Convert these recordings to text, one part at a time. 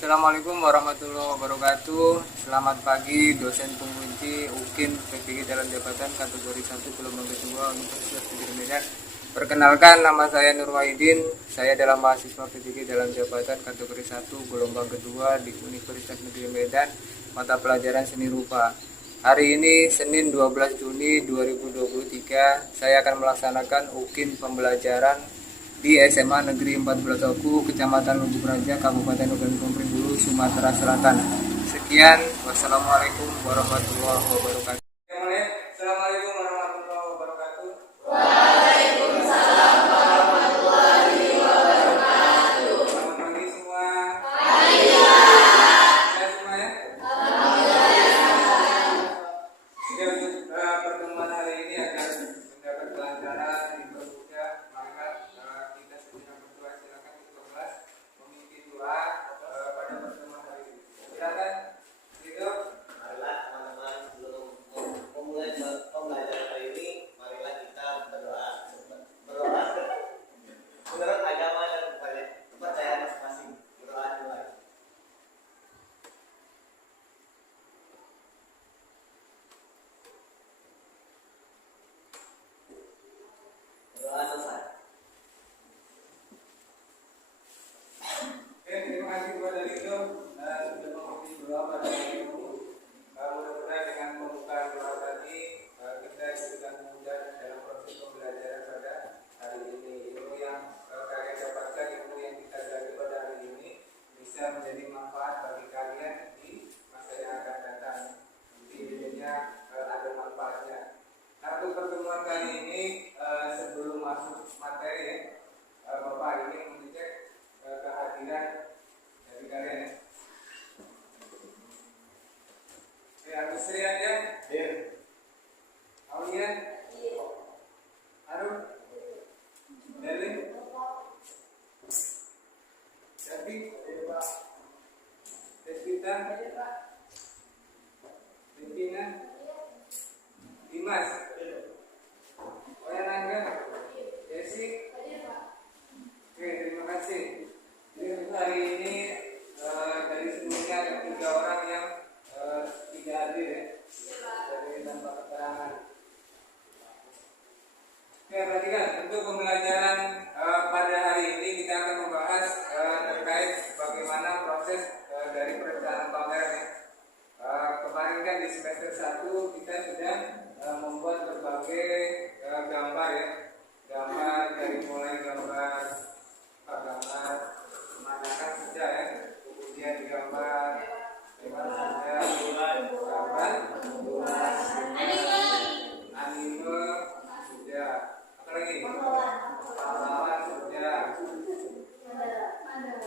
Assalamualaikum warahmatullahi wabarakatuh. Selamat pagi dosen pengunci UKIN PTG dalam jabatan kategori 1 gelombang kedua Universitas Negeri Medan. Perkenalkan, nama saya Nur Wahidin. Saya adalah mahasiswa PTG dalam jabatan kategori 1 gelombang kedua di Universitas Negeri Medan, mata pelajaran seni rupa. Hari ini Senin 12 Juni 2023, saya akan melaksanakan UKIN pembelajaran di SMA Negeri 14 Oku, Kecamatan Lubuk Raja, Kabupaten Ogan Komering Ulu, Sumatera Selatan. Sekian, wassalamualaikum warahmatullahi wabarakatuh. Assalamualaikum warahmatullahi wabarakatuh. Waalaikumsalam warahmatullahi wabarakatuh. Selamat pagi semua. Pagi. Sehat semua ya? Alhamdulillah. Jadi untuk pertemuan hari ini akan mendapat pelajaran di berbuka, maka kita sejenak berdoa. Silakan kita kelas memimpin doa pada pertemuan hari ini. Silakan gitu. Marilah teman-teman sebelum memulai pembelajaran hari ini, marilah kita berdoa. Berdoa menurut agama dan kepercayaan masing-masing. Berdoa dimulai. Berdoa selesai. Oke, terima kasih kepada Ridho sudah memimpin doa pada hari ini. Mudah-mudahan dengan pembukaan doa tadi kita diberikan kemudahan dalam proses pembelajaran pada hari ini. Ilmu yang kalian dapatkan, ilmu yang kita gali pada hari ini bisa menjadi manfaat bagi kalian di masa yang akan datang. Jadi ilmunya ada manfaatnya. Nah, untuk pertemuan kali ini sebelum masuk materi, Bapak ingin mengecek kehadiran dari kalian ya. Agus Rian ya? Iya. Aulian? Arum? Darlin? Davi? Desvita? Devina? Dimas? Oyanangga? Desi? Oke, terima kasih. Jadi untuk hari ini dari sebelumnya ada 3 orang yang tidak hadir ya, dari tanpa keterangan. Oke, perhatikan untuk pembelajaran pada hari ini kita akan membahas terkait bagaimana proses dari perencanaan pameran ya. Kemarin kan di semester 1 kita sudah membuat berbagai gambar ya, gambar dari mulai gambar pemandangan sudah ya, kemudian digambar gambar anime sudah, apalagi pahlawan sudah,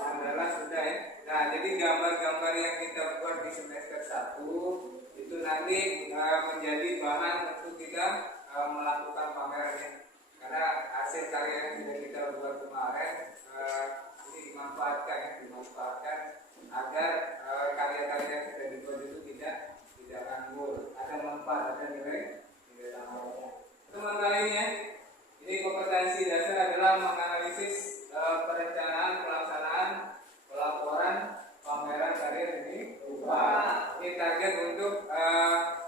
mandala sudah ya. Nah, jadi gambar-gambar yang kita buat di semester 1 itu nanti menjadi bahan untuk kita melakukan pameran ya. Karena hasil karya yang sudah kita buat kemarin ini dimanfaatkan agar karya-karya yang sudah dibuat itu tidak nganggur, ada manfaat, ada nilai tambahnya. Teman lainnya, ini kompetensi dasar adalah menganalisis perencanaan, pelaksanaan, pelaporan pameran karya seni rupa. Ini target untuk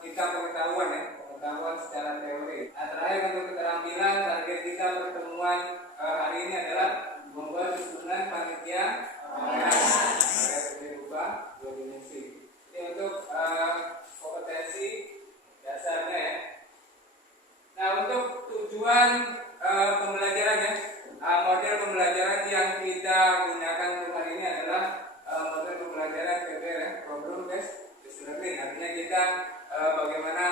kita pengetahuan ya, pengetahuan secara teori. Nah, terakhir untuk keterampilan, target kita pertemuan hari ini adalah membuat susunan panitia pameran karya seni rupa 2 dimensi. Ini untuk kompetensi dasarnya ya. Nah, untuk tujuan pembelajarannya, model pembelajaran yang kita gunakan untuk hari ini adalah model pembelajaran PBL ya, problem based learning. Artinya kita bagaimana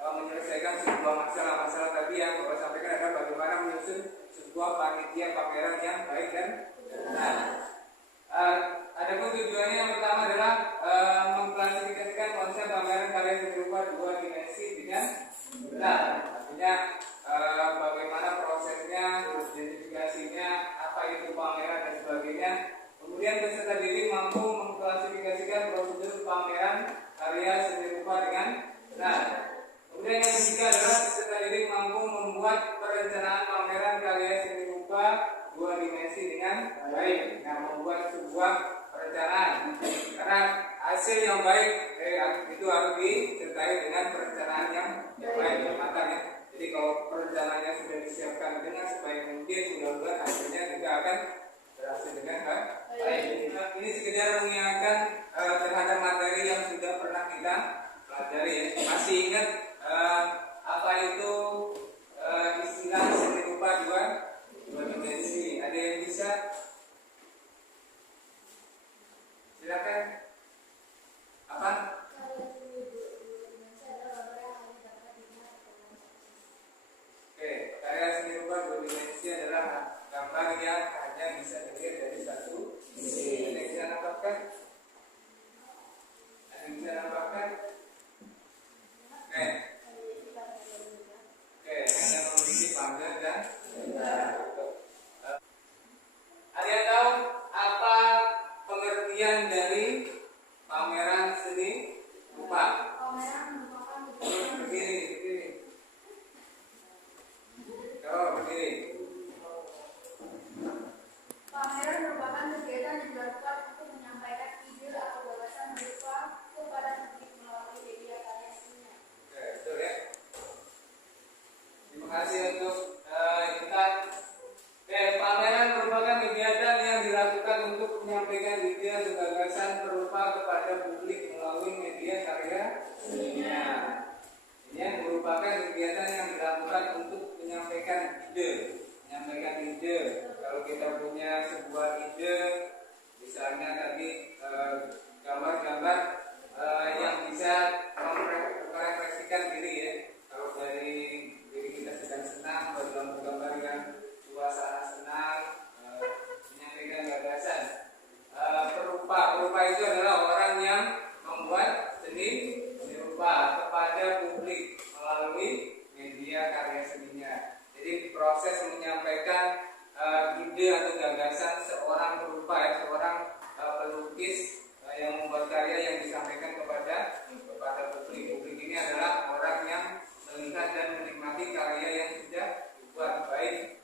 menyelesaikan sebuah masalah tadi yang Bapak sampaikan adalah bagaimana menyusun sebuah panitia pameran yang baik dan benar. Adapun tujuannya yang pertama adalah mengklasifikasikan konsep pameran karya seni rupa 2 dimensi dengan benar. Artinya bagaimana prosesnya, identifikasinya, apa itu pameran dan sebagainya. Kemudian peserta didik mampu mengklasifikasikan prosedur pameran karya seni rupa dengan benar. Kemudian yang ketiga adalah peserta didik mampu membuat perencanaan pameran karya seni rupa 2 dimensi dengan baik. Nah, membuat sebuah perencanaan. Karena hasil yang baik itu harus disertai dengan perencanaan yang baik dan matang ya. Jadi kalau perencanaannya sudah disiapkan dengan sebaik mungkin, mudah-mudahan hasilnya juga akan berhasil dengan baik. Nah, ini sekedar mengingatkan terhadap materi yang sudah pernah kita pelajari ya. Masih ingat apa itu istilah seni rupa dua dimensi? Ada yang bisa? Silakan. Apa? Oke, karya seni rupa dua dimensi adalah gambar yang hanya bisa dilihat dari satu sisi. Ada yang bisa nambahkan? Ada yang bisa nambahkan? Oke. Oke, hanya memiliki pangkat dan ada yang tahu apa pengertian dari pameran seni rupa? Berdiri. Berdiri. Pameran merupakan kegiatan yang dilakukan untuk menyampaikan ide atau gagasan berupa kepada publik melalui media karya seninya. Oke, betul ya. Terima kasih untuk Intan. Oke, pameran merupakan kegiatan yang dilakukan untuk menyampaikan ide atau gagasan berupa kepada publik melalui media karya seninya. Ini merupakan kegiatan yang dilakukan untuk menyampaikan ide. Kalau kita punya sebuah ide, misalnya tadi gambar-gambar yang bisa merefleksikan diri ya. Kalau dari diri kita sedang senang, gambar yang suasana senang, menyampaikan gagasan. Perupa itu adalah orang yang membuat seni rupa kepada publik melalui media karya seninya. Jadi proses menyampaikan ide atau gagasan seorang perupa seorang pelukis yang membuat karya yang disampaikan kepada publik. Publik ini adalah orang yang melihat dan menikmati karya yang sudah dibuat baik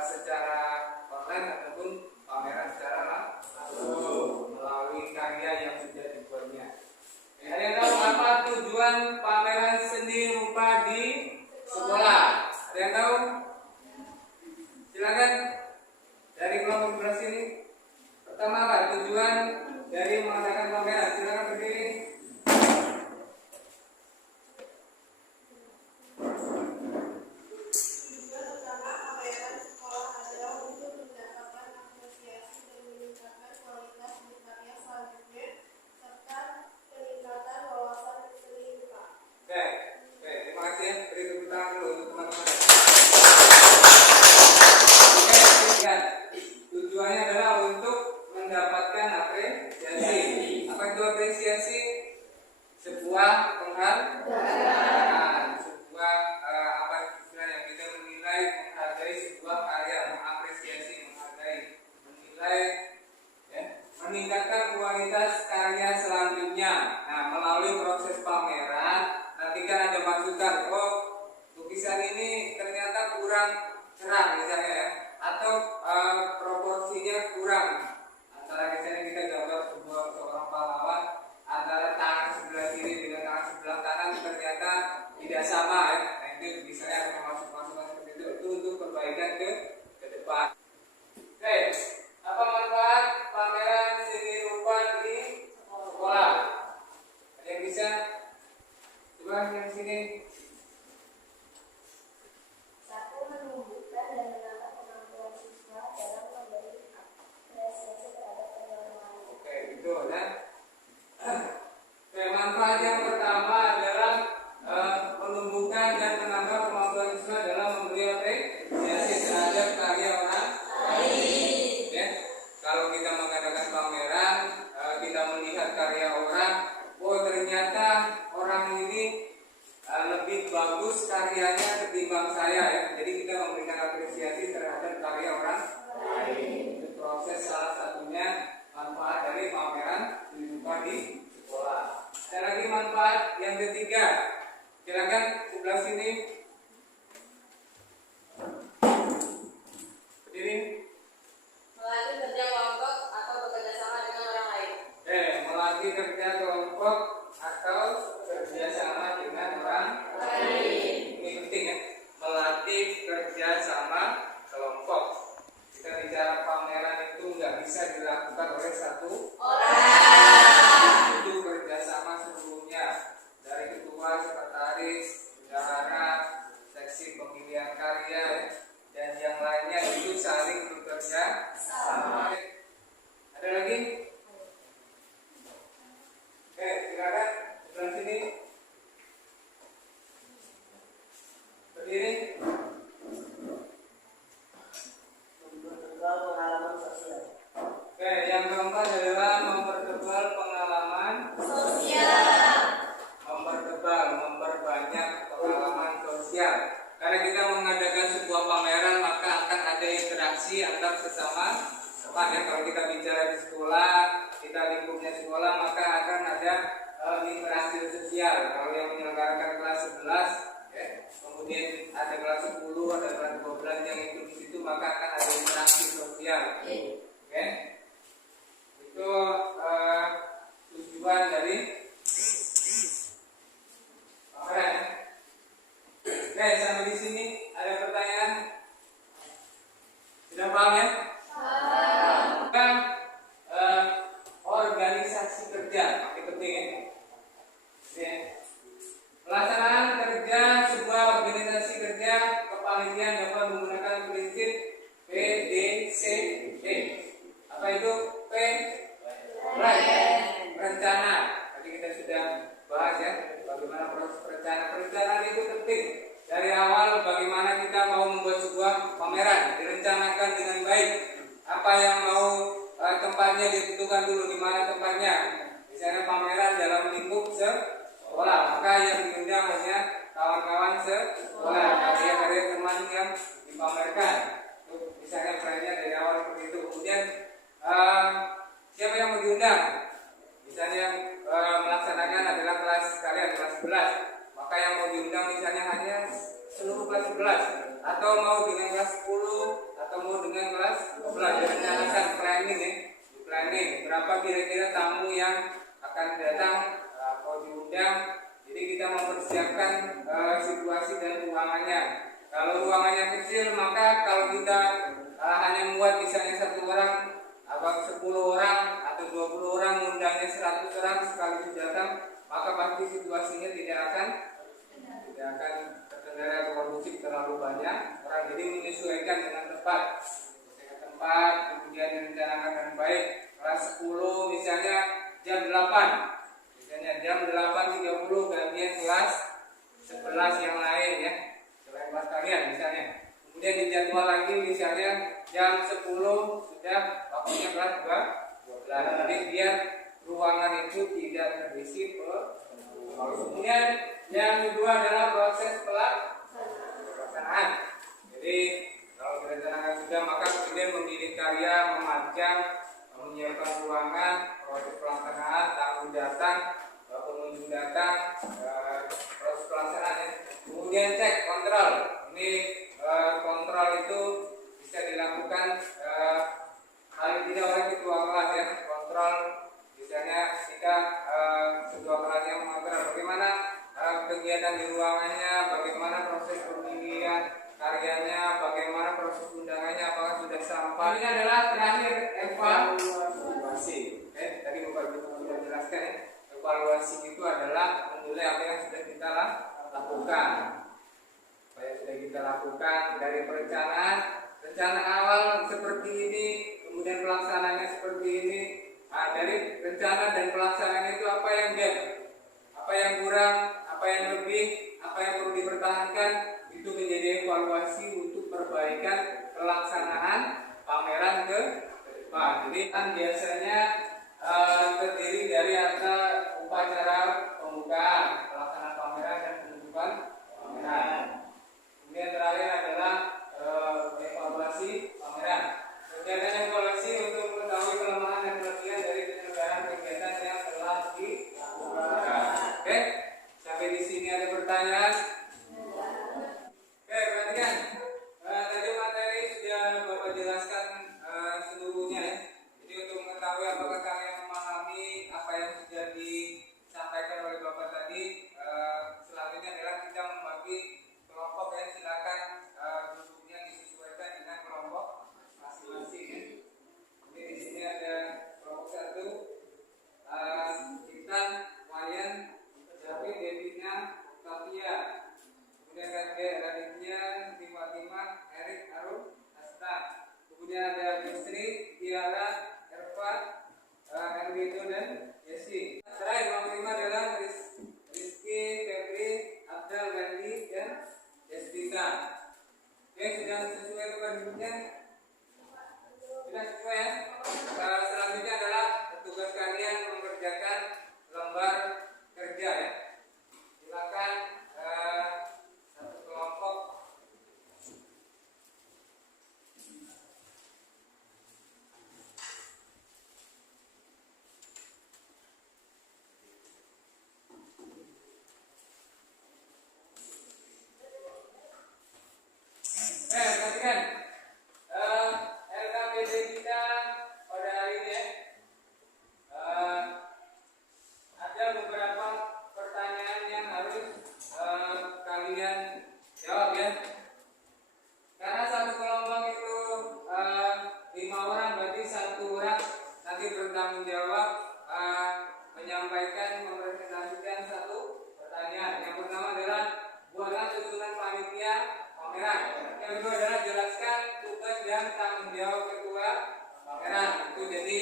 secara online ataupun pameran secara langsung melalui karya yang sudah dibuatnya. Ada yang tahu apa tujuan pameran seni rupa di sekolah? Ada yang tahu? Silakan. interaksi antar sesama teman ya. Kalau kita bicara di sekolah, kita lingkupnya sekolah, maka akan ada interaksi sosial. Kalau yang menyelenggarakan kelas 11 ya, kemudian ada kelas 10, ada kelas 12 yang ikut di situ, maka akan ada interaksi sosial. Oke. Itu tujuan dari pameran. Oke, sampai di sini ada pertanyaan? Sudah paham ya? Kan organisasi kerja, itu penting ya. Oke. Pelaksanaan kerja sebuah organisasi kerja kepanitiaan dapat menggunakan prinsip PDCA. Apa itu? Rencana. Tadi kita sudah bahas ya, bagaimana proses perencanaan. Perencanaan itu penting. Dari awal bagaimana kita mau membuat sebuah pameran, direncanakan dengan baik. Apa yang mau tempatnya ditentukan dulu, di mana tempatnya. Misalnya pameran dalam lingkup sekolah, maka yang diundang hanya kawan-kawan sekolah, karya-karya teman yang dipamerkan. Misalnya perannya dari awal seperti itu. Kemudian siapa yang mau diundang? Misalnya melaksanakan adalah kelas kalian, kelas 11. Maka yang mau diundang misalnya hanya seluruh kelas 11, atau mau dengan kelas 10, atau mau dengan kelas 12. Direncanakan planning ya. Planning berapa kira-kira tamu yang akan datang, mau diundang. Jadi kita mempersiapkan situasi dan ruangannya. Kalau ruangannya kecil, maka kalau kita hanya muat misalnya 1 orang, atau 10 orang, atau 20 orang, undangnya 100 orang sekaligus datang, maka pasti situasinya tidak akan terkendali atau kondusif terlalu banyak orang. Jadi menyesuaikan dengan tempat, kemudian direncanakan dengan baik. Kelas 10 misalnya jam 8, misalnya jam 8.30 gantian kelas 11 yang lain ya, selain kelas kalian misalnya. Kemudian dijadwal lagi misalnya jam 10 sudah waktunya kelas 12. Jadi biar ruangan itu tidak terisi penuh. Kemudian yang kedua adalah proses pelaksanaan. Jadi kalau direncanakan sudah, maka kemudian memilih karya, memajang, menyiapkan ruangan, proses pelaksanaan, tamu datang, pengunjung datang, proses pelaksanaan. Kemudian cek kontrol. Ini kontrol itu bisa dilakukan paling tidak oleh ketua kelas ya. Kontrol misalnya jika ketua kelas yang mengontrol bagaimana kegiatan di ruangannya, bagaimana proses pemilihan karyanya, bagaimana proses undangannya, apakah sudah sampai. Ini adalah terakhir evaluasi. Tadi Bapak Ibu sudah jelaskan ya. Evaluasi itu adalah menilai apa yang sudah kita lakukan. Apa yang sudah kita lakukan dari perencanaan, rencana awal seperti ini, kemudian pelaksanaannya seperti ini. Dari rencana dan pelaksanaan itu apa yang gap, apa yang kurang, apa yang lebih, apa yang perlu dipertahankan, itu menjadi evaluasi untuk perbaikan pelaksanaan pameran ke depan. Jadi kan biasanya terdiri dari upacara pembukaan, pelaksanaan pameran dan penutupan pameran. Kemudian terakhir adalah evaluasi pameran. Kegiatan evaluasi untuk mengetahui kelemahan dan kelebihan dari penyelenggaraan kegiatan yang telah dilakukan. Oke, sampai di sini ada pertanyaan? Oke, perhatikan. Tadi materi sudah Bapak jelaskan seluruhnya ya. Jadi untuk mengetahui apakah kalian memahami apa yang sudah disampaikan oleh Bapak tadi, selanjutnya adalah kita membagi kelompok ya. Silakan duduknya disesuaikan dengan kelompok masing-masing ya. Jadi di sini ada kelompok 1, Intan, Wayan, David, Devina, Tavia. Kemudian ada Raditya, Fatimah, Erik, Arun, Asta. Kemudian ada tanggung jawab ketua pameran. Itu jadi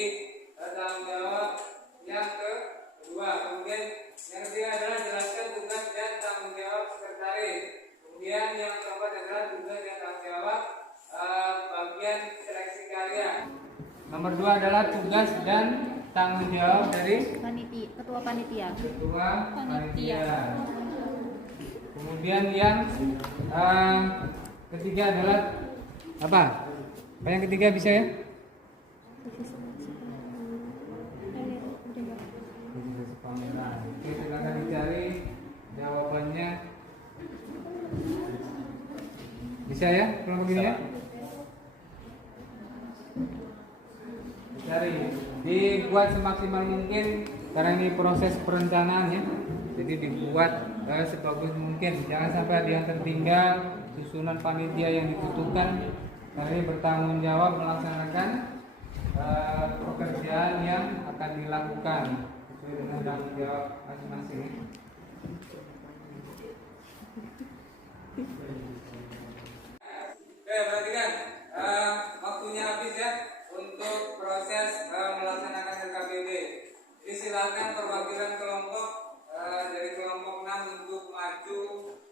tanggung jawab yang kedua. Kemudian yang ketiga adalah jelaskan tugas dan tanggung jawab sekretaris. Kemudian yang keempat adalah tugas dan tanggung jawab bagian seleksi karya. Nomor 2 adalah tugas dan tanggung jawab dari ketua panitia. Ketua panitia. Kemudian yang ketiga adalah apa? Yang ketiga bisa ya? Oke, silakan dicari jawabannya. Bisa ya? Kalau begini ya? Cari, dibuat semaksimal mungkin karena ini proses perencanaan ya. Jadi dibuat sebagus mungkin, jangan sampai ada yang tertinggal susunan panitia yang dibutuhkan. Karena ini bertanggung jawab melaksanakan pekerjaan yang akan dilakukan sesuai dengan tanggung jawab masing-masing. Oke, perhatikan waktunya habis ya untuk proses melaksanakan LKPD. Jadi silakan perwakilan kelompok dari kelompok 6 untuk maju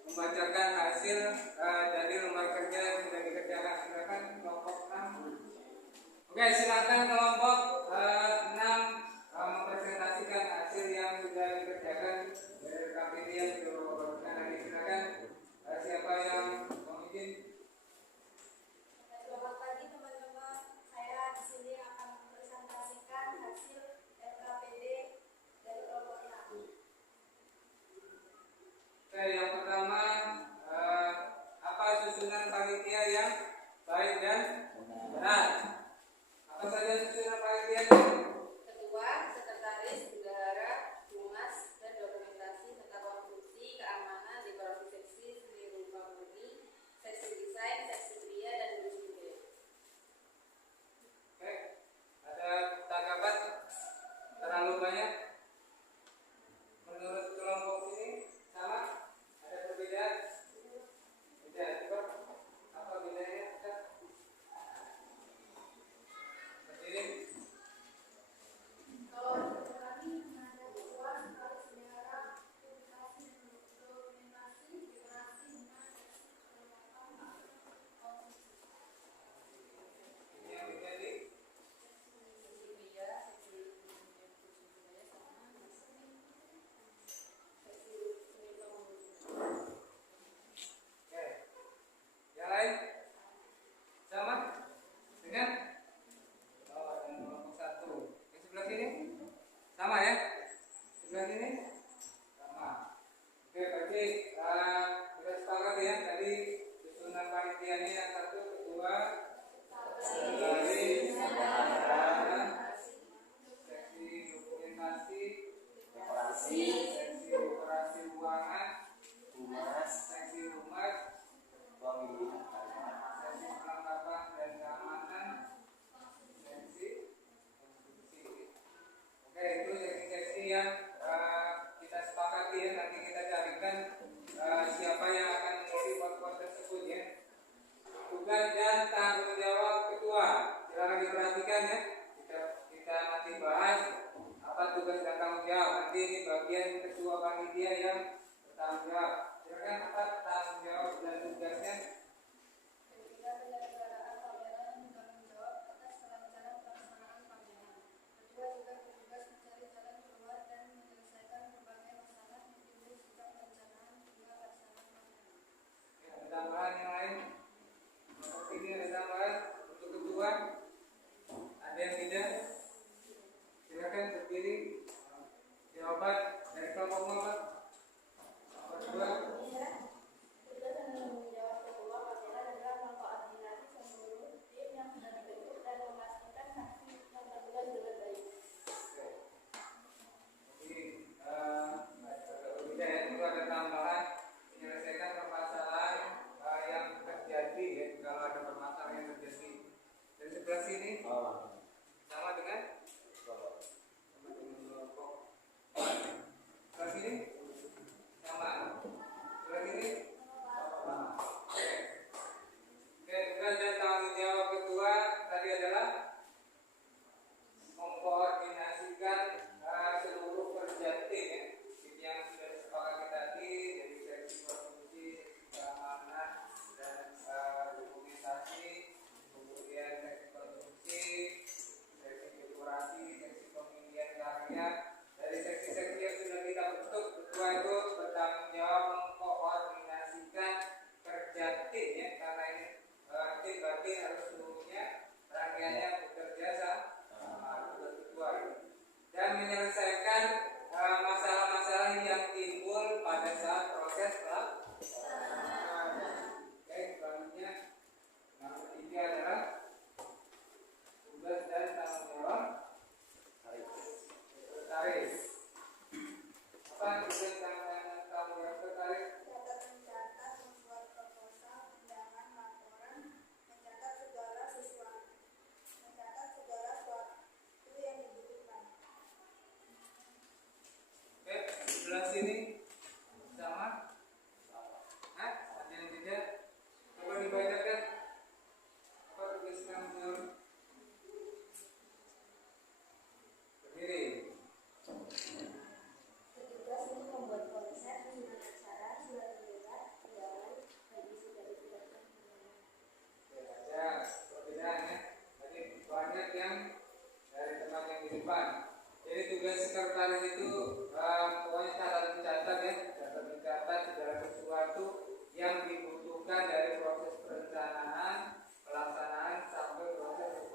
membacakan hasil dari lembar kerja yang sudah dikerjakan. Silakan kelompok 6. Oke, silakan kelompok 6 mempresentasikan hasil yang sudah dikerjakan dari LKPD yang sudah dibagikan tadi. Silakan siapa yang memimpin? Selamat pagi teman-teman. Saya di sini akan mempresentasikan hasil LKPD dari kelompok 6. Oke, yang pertama apa susunan panitia yang baik dan benar? Apa saja kemarin itu pokoknya catat ya, catat segala sesuatu yang dibutuhkan dari proses perencanaan, pelaksanaan sampai proses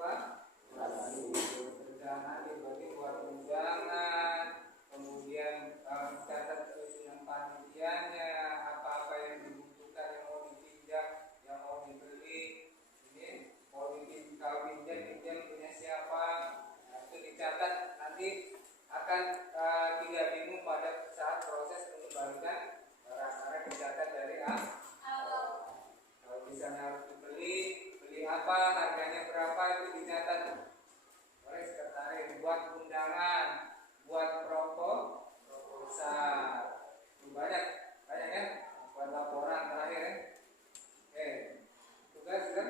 perencanaan dibagi buat undangan, kemudian mencatat susunan panitianya, apa-apa yang dibutuhkan, yang mau dipinjam, yang mau dibeli, ini mau pinjam punya siapa, nah, itu dicatat, nanti akan tidak bingung pada saat proses mengembalikan barang karena dicatat dari awal. Kalau misalnya harus beli apa, harganya berapa, itu dicatat oleh sekretaris. Buat undangan, buat proposal, banyak ya, buat laporan terakhir ya. Tugas kan.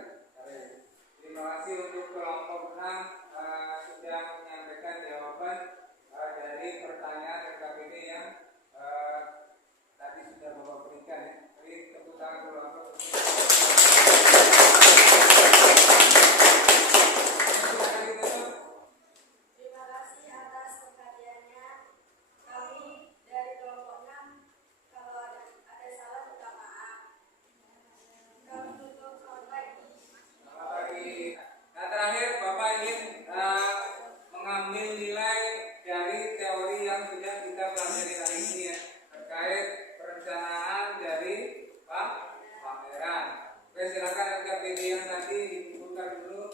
Terima kasih untuk kelompok 6 sudah menyampaikan jawaban dari pertanyaan RKPD yang tadi sudah Bapak berikan ya. Jadi tepuk tangan dulu Bapak. Terima kasih atas perhatiannya. Kami dari kelompok 6, kalau ada salah minta maaf. Kami tutup selamat pagi. Selamat pagi. Nah terakhir Bapak ingin mengambil nilai dari teori yang sudah kita pelajari hari ini ya, terkait perencanaan dari pameran. Oke, silakan RKPD yang tadi dikumpulkan dulu.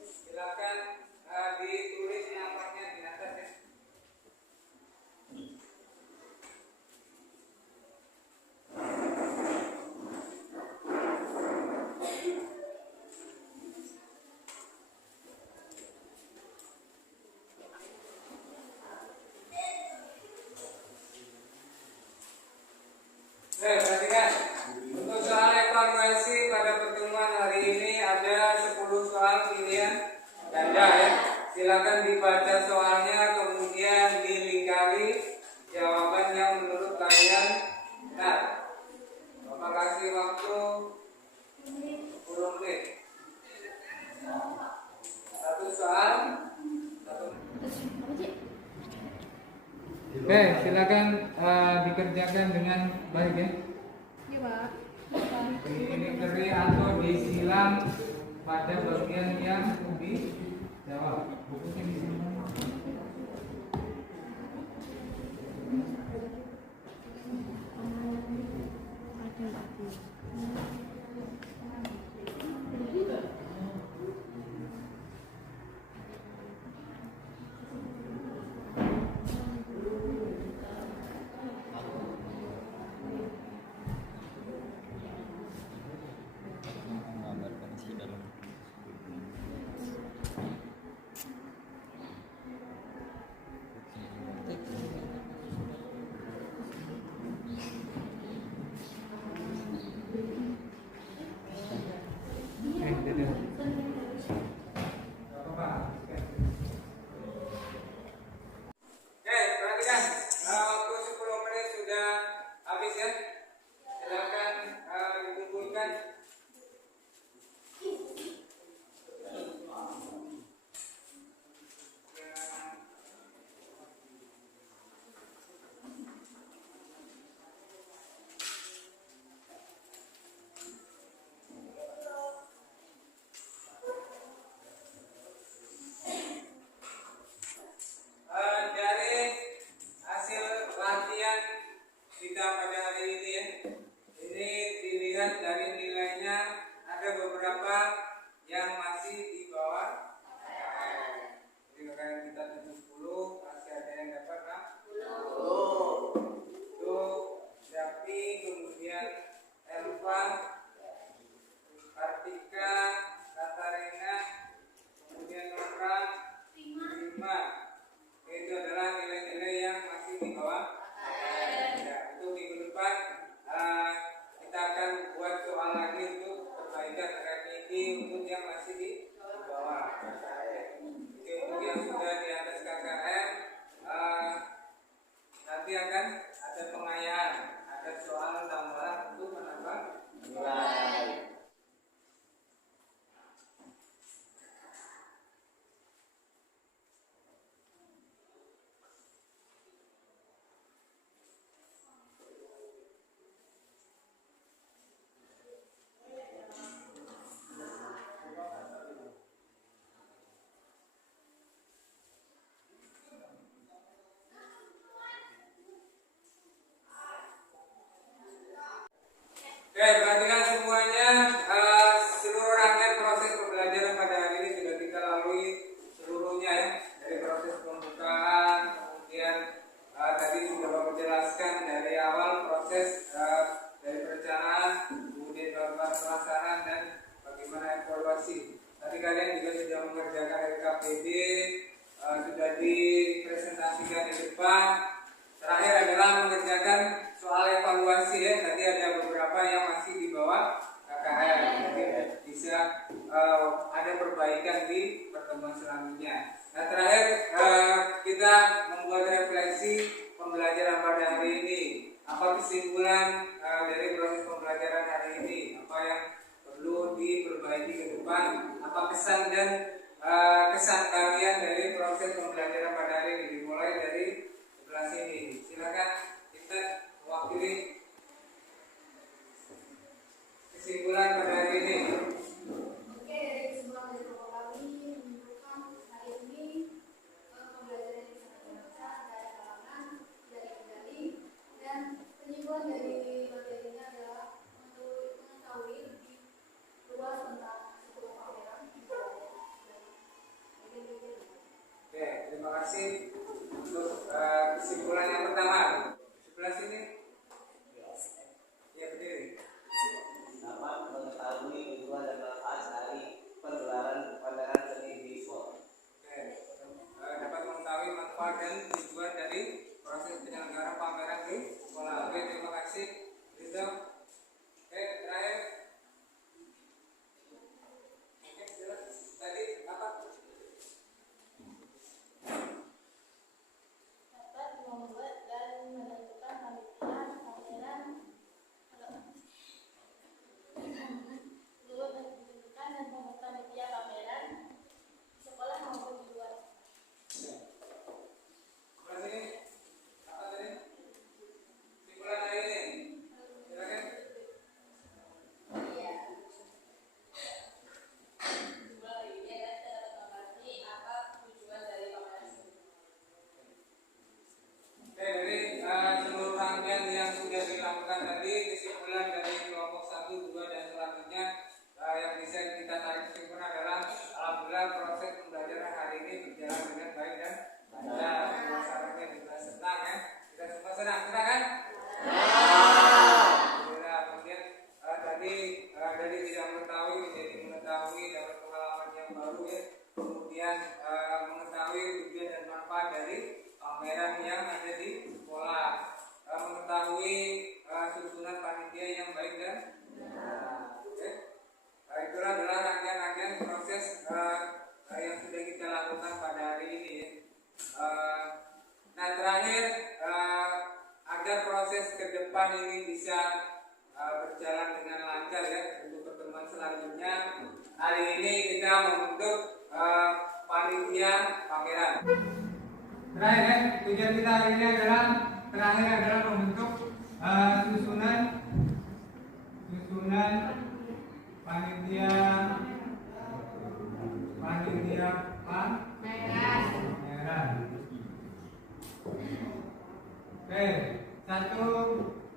Silakan ditulis nampaknya di atas ya. Perhatikan, untuk soal evaluasi pada pertemuan hari ini ada 10 soal pilihan ganda ya. Silakan dibaca soalnya, kemudian dilingkari jawaban yang menurut kalian benar. Bapak kasih waktu 10 menit. Satu soal, satu. Oke, silakan dikerjakan dengan baik ya. Ini keri atau disilang pada bagian yang dijawab. Bukunya di sini. Oke, perhatikan, waktu 10 menit sudah habis ya. Silakan dikumpulkan. Dari hasil latihan kita pada hari ini ya, ini dilihat dari nilainya ada beberapa yang masih di bawah. Jadi kalau kita 70 masih ada yang dapat 60. Itu Zapi, kemudian Elvan, Kartika, Katarina, kemudian Nora, Rima. Itu adalah nilai-nilai yang masih di bawah. Ya, itu minggu depan kita akan buat soal lagi untuk perbaikan RMID untuk yang masih di bawah. Jadi untuk yang sudah di atas KKM nanti akan ada pengayaan, ada soal tambahan untuk menambah nilai. KPD sudah dipresentasikan di depan. Terakhir adalah mengerjakan soal evaluasi ya. Tadi ada beberapa yang masih di bawah KKR. Jadi bisa ada perbaikan di pertemuan selanjutnya. Nah terakhir kita membuat refleksi pembelajaran pada hari ini. Apa kesimpulan dari proses pembelajaran hari ini? Apa yang perlu diperbaiki ke depan? Apa kesan dan kesan kalian dari proses pembelajaran pada hari ini? Dimulai dari sebelah sini. Silakan kita mewakili kesimpulan pada hari ini. Oke, dari kesimpulan dari kami menunjukkan hari ini pembelajaran yang sangat membaca dari kalangan, dari kendali, dan penyimpulan dari materinya adalah untuk mengetahui lebih luas tentang sebuah pameran. Oke, terima kasih untuk kesimpulan yang pertama. Sebelah sini. Ya berdiri. Dapat mengetahui tujuan dan manfaat dari pergelaran pameran seni visual. Oke, dapat mengetahui manfaat dan tujuan dari proses penyelenggaraan pameran di sekolah. Oke, terima kasih. Rizal. Oke, terakhir. Oke, jelas. Tadi apa? Dapat membuat dan menentukan panitia pameran, dulu menentukan dan membuat panitia pameran di sekolah maupun di luar. Sebelah sini. Apa tadi? Kesimpulan hari ini. Silakan. Iya. Jumlah ini adalah mengerti apa tujuan dari pameran seni. Oke, dari seluruh rangkaian yang sudah dilakukan tadi, kesimpulan dari kelompok 1, 2, dan selanjutnya yang bisa kita tarik kesimpulan adalah alhamdulillah proses pembelajaran hari ini berjalan dengan baik dan lancar. Suasananya juga senang ya. Kita semua senang kan? Alhamdulillah. Kemudian tadi dari tidak mengetahui menjadi mengetahui, dapat pengalaman yang baru ya. Kemudian mengetahui tujuan dan manfaat dari pameran yang ada di sekolah, mengetahui susunan panitia yang baik dan oke. Itulah adalah rangkaian-rangkaian proses yang sudah kita lakukan pada hari ini ya. Nah terakhir agar proses ke depan ini bisa berjalan dengan lancar ya untuk pertemuan selanjutnya, hari ini kita membentuk panitia pameran. Terakhir ya, tujuan kita hari ini adalah membentuk susunan panitia pameran. Oke, satu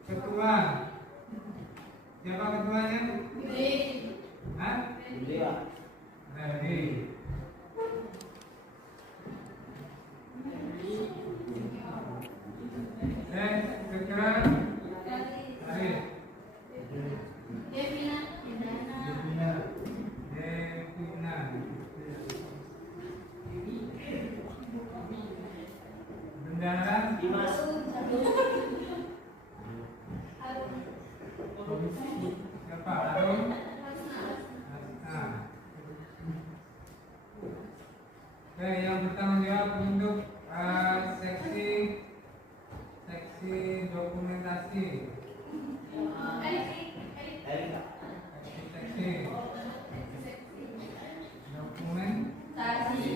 ketua. Siapa ketuanya? Hah? Ready. Sekarang Arif. Devina. Bendara. Siapa? Harun. Oke, yang bertanggung jawab untuk seksi dokumentasi. Seksi dokumentasi.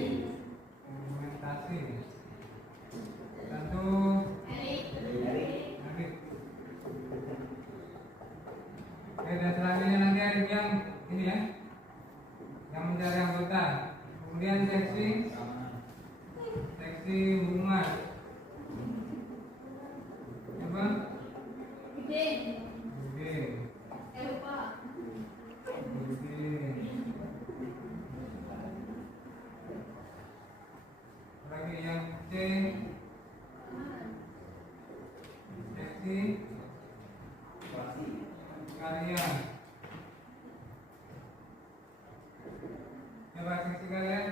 Satu. Arif. Oke, dan selanjutnya nanti ada yang ini ya, yang mencari anggota. Kemudian seksi humas. Coba. Lagi yang C. Seksi karya. Coba seksi kalian.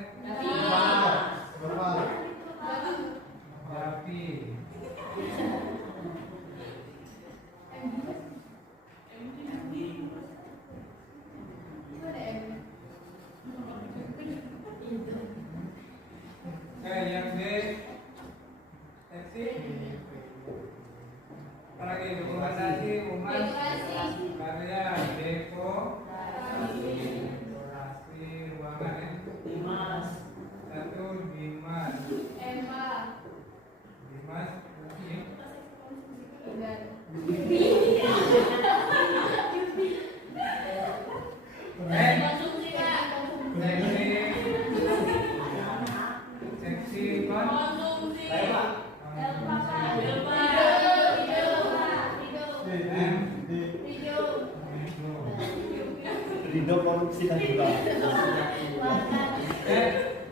Ridho korupsi dan juga. Oke,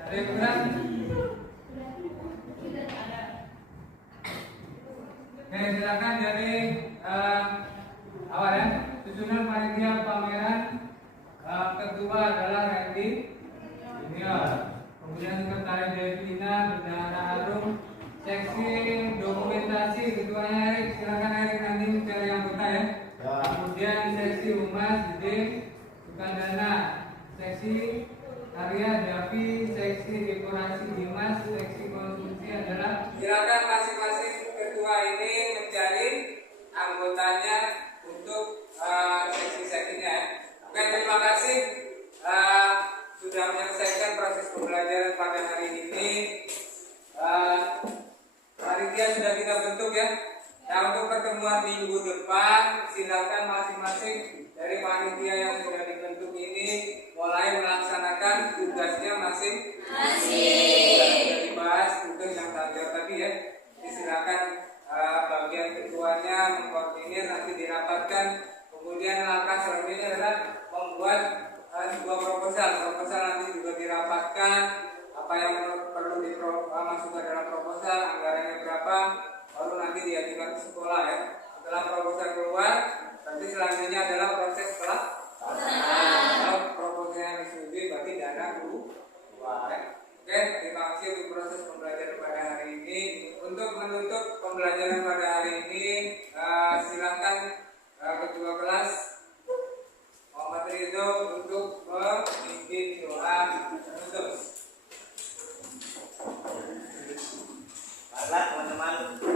ada yang kurang? Oke, silakan dari awal ya. Susunan panitia pameran kedua adalah Randy Junior, kemudian sekretaris Devina, bendahara Harum, seksi dokumentasi ketuanya Erik, silakan Erik nanti mencari anggota ya. Kemudian seksi humas Dede Sukandana, seksi Arya Davi, seksi dekorasi Dimas, seksi konsumsi adalah. Silakan masing-masing ketua ini mencari anggotanya untuk seksi-seksinya ya. Oke, terima kasih sudah menyelesaikan proses pembelajaran pada hari ini. Panitia sudah kita bentuk ya. Nah, untuk pertemuan minggu depan, silakan masing-masing dari panitia yang sudah dibentuk ini mulai melaksanakan tugasnya masing-masing. Sudah dibahas tugas yang tadi ya. Silakan bagian ketuanya mengkoordinir, nanti dirapatkan. Kemudian langkah selanjutnya adalah membuat sebuah proposal. Proposal nanti juga dirapatkan, apa yang perlu masuk ke dalam proposal, anggarannya berapa, baru nanti diajukan ke sekolah ya. Setelah proposal keluar, nanti selanjutnya adalah proses pelaksanaan. Kalau proposalnya disetujui, berarti dana keluar. Oke, terima kasih untuk proses pembelajaran pada hari ini. Untuk menutup pembelajaran pada hari ini, silakan ketua kelas Muhammad Ridho untuk memimpin doa penutup. Baiklah teman-teman, untuk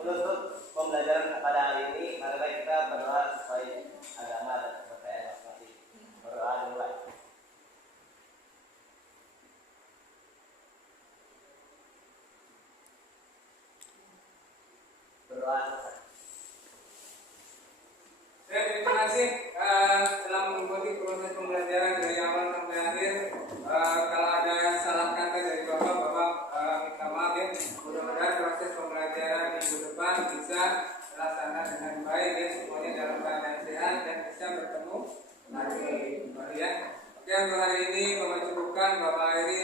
menutup pembelajaran pada hari ini, marilah kita berdoa sesuai agama dan kepercayaan masing-masing. Berdoa dimulai. Berdoa selesai. Terima kasih telah mengikuti proses pembelajaran dari awal sampai akhir. Kalau ada salah kata dari Bapak minta maaf ya. Mudah-mudahan proses pembelajaran minggu depan bisa terlaksana dengan baik ya, semuanya dalam keadaan sehat dan bisa bertemu lagi kembali ya. Oke, untuk hari ini Bapak cukupkan, Bapak akhiri.